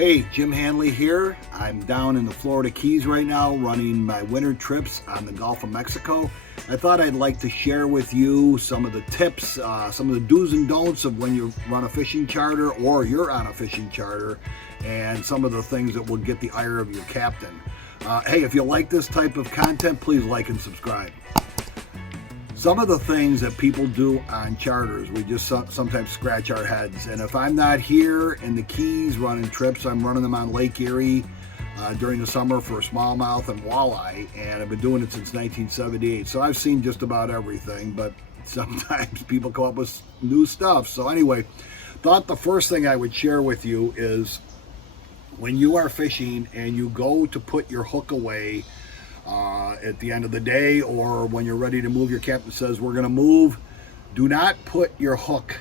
Hey, Jim Hanley here. I'm down in the Florida Keys right now running my winter trips on the Gulf of Mexico. I thought I'd like to share with you some of the tips, some of the do's and don'ts of when you run a fishing charter or you're on a fishing charter, and some of the things that will get the ire of your captain. Hey, if you like this type of content, please like and subscribe. Some of the things that people do on charters, we just sometimes scratch our heads. And if I'm not here in the Keys running trips, I'm running them on Lake Erie during the summer for smallmouth and walleye. And I've been doing it since 1978. So I've seen just about everything, but sometimes people come up with new stuff. So anyway, thought the first thing I would share with you is when you are fishing and you go to put your hook away at the end of the day, or when you're ready to move, your captain says we're going to move, do not put your hook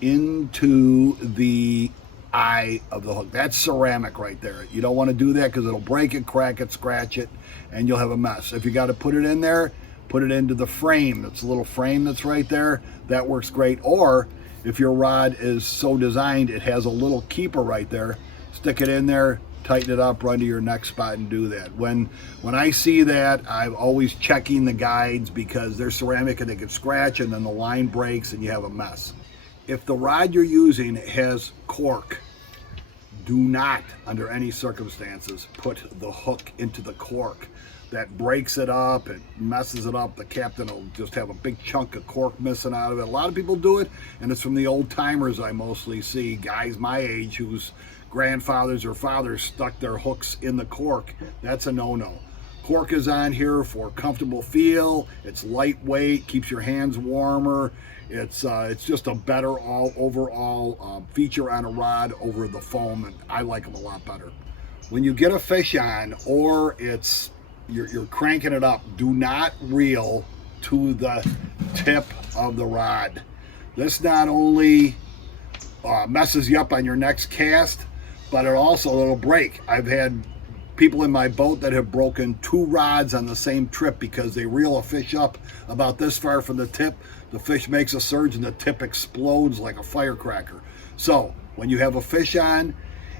into the eye of the hook. That's ceramic right there. You don't want to do that because it'll break it, crack it, scratch it, and you'll have a mess. If you got to put it in there, put it into the frame. It's a little frame that's right there. That works great. Or if your rod is so designed it has a little keeper right there, stick it in there, tighten it up, run to your next spot and do that. When I see that, I'm always checking the guides because they're ceramic and they can scratch and then the line breaks and you have a mess. If the rod you're using has cork, do not, under any circumstances, put the hook into the cork. That breaks it up, it messes it up. The captain will just have a big chunk of cork missing out of it. A lot of people do it, and it's from the old timers I mostly see, guys my age whose grandfathers or fathers stuck their hooks in the cork. That's a no-no. Cork is on here for comfortable feel. It's lightweight, keeps your hands warmer. It's just a better overall feature on a rod over the foam, and I like them a lot better. When you get a fish on, or you're cranking it up, do not reel to the tip of the rod. This not only messes you up on your next cast, but it'll break. I've had people in my boat that have broken 2 rods on the same trip because they reel a fish up about this far from the tip. The fish makes a surge and the tip explodes like a firecracker. So when you have a fish on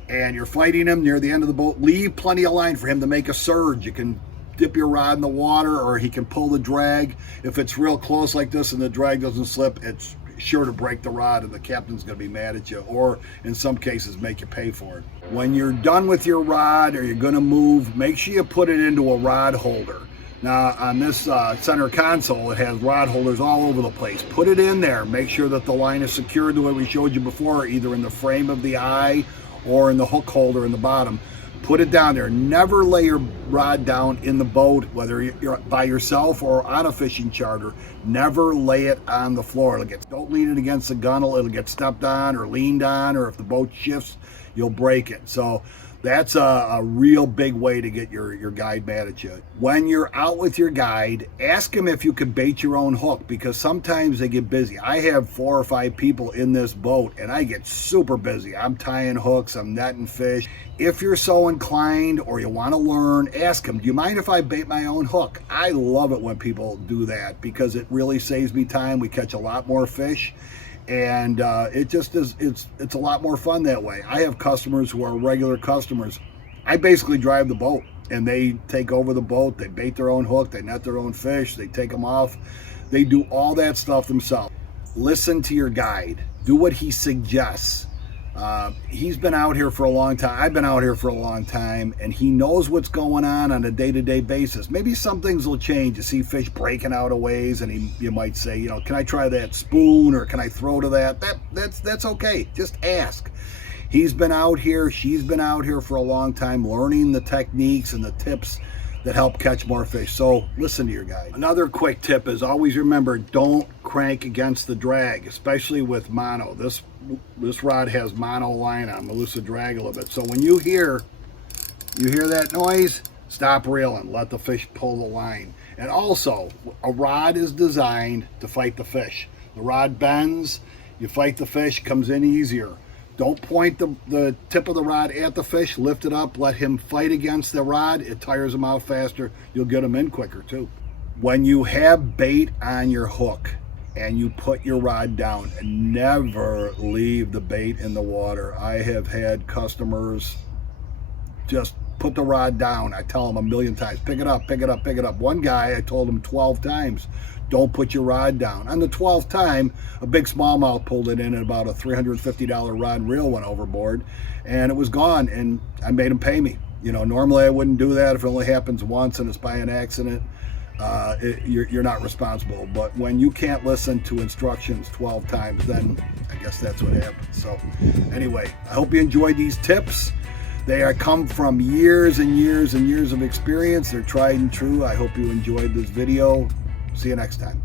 and you're fighting him near the end of the boat, leave plenty of line for him to make a surge. You can dip your rod in the water, or he can pull the drag. If it's real close like this and the drag doesn't slip, it's sure to break the rod and the captain's going to be mad at you, or in some cases make you pay for it. When you're done with your rod or you're going to move, make sure you put it into a rod holder. Now on this center console, it has rod holders all over the place. Put it in there. Make sure that the line is secured the way we showed you before, either in the frame of the eye or in the hook holder in the bottom. Put it down there. Never lay your rod down in the boat, whether you're by yourself or on a fishing charter. Never lay it on the floor. Don't lean it against the gunnel. It'll get stepped on or leaned on, or if the boat shifts, you'll break it. So that's a real big way to get your guide mad at you. When you're out with your guide, ask him if you can bait your own hook, because sometimes they get busy. I have 4 or 5 people in this boat and I get super busy. I'm tying hooks, I'm netting fish. If you're so inclined or you want to learn, ask him, do you mind if I bait my own hook? I love it when people do that because it really saves me time. We catch a lot more fish. And it just is, it's a lot more fun that way. I have customers who are regular customers. I basically drive the boat and they take over the boat, they bait their own hook, they net their own fish, they take them off. They do all that stuff themselves. Listen to your guide. Do what he suggests. He's been out here for a long time. I've been out here for a long time, and he knows what's going on a day-to-day basis. Maybe some things will change. You see fish breaking out of ways, and you might say, can I try that spoon, or can I throw to that? That's okay. Just ask. He's been out here, she's been out here for a long time, learning the techniques and the tips that help catch more fish. So listen to your guide. Another quick tip is always remember, don't crank against the drag, especially with mono. This rod has mono line on, Melusa drag a little bit. So when you hear that noise, stop reeling, let the fish pull the line. And also, a rod is designed to fight the fish. The rod bends, you fight the fish, comes in easier. Don't point the tip of the rod at the fish, lift it up, let him fight against the rod. It tires him out faster. You'll get him in quicker too. When you have bait on your hook and you put your rod down, never leave the bait in the water. I have had customers just put the rod down. I tell them a million times, pick it up, pick it up, pick it up. One guy, I told him 12 times, don't put your rod down. On the 12th time, a big smallmouth pulled it in, and about a $350 rod and reel went overboard, and it was gone, and I made him pay me. You know, normally I wouldn't do that. If it only happens once and it's by an accident, you're not responsible. But when you can't listen to instructions 12 times, then I guess that's what happens. So anyway, I hope you enjoyed these tips. They come from years and years and years of experience. They're tried and true. I hope you enjoyed this video. See you next time.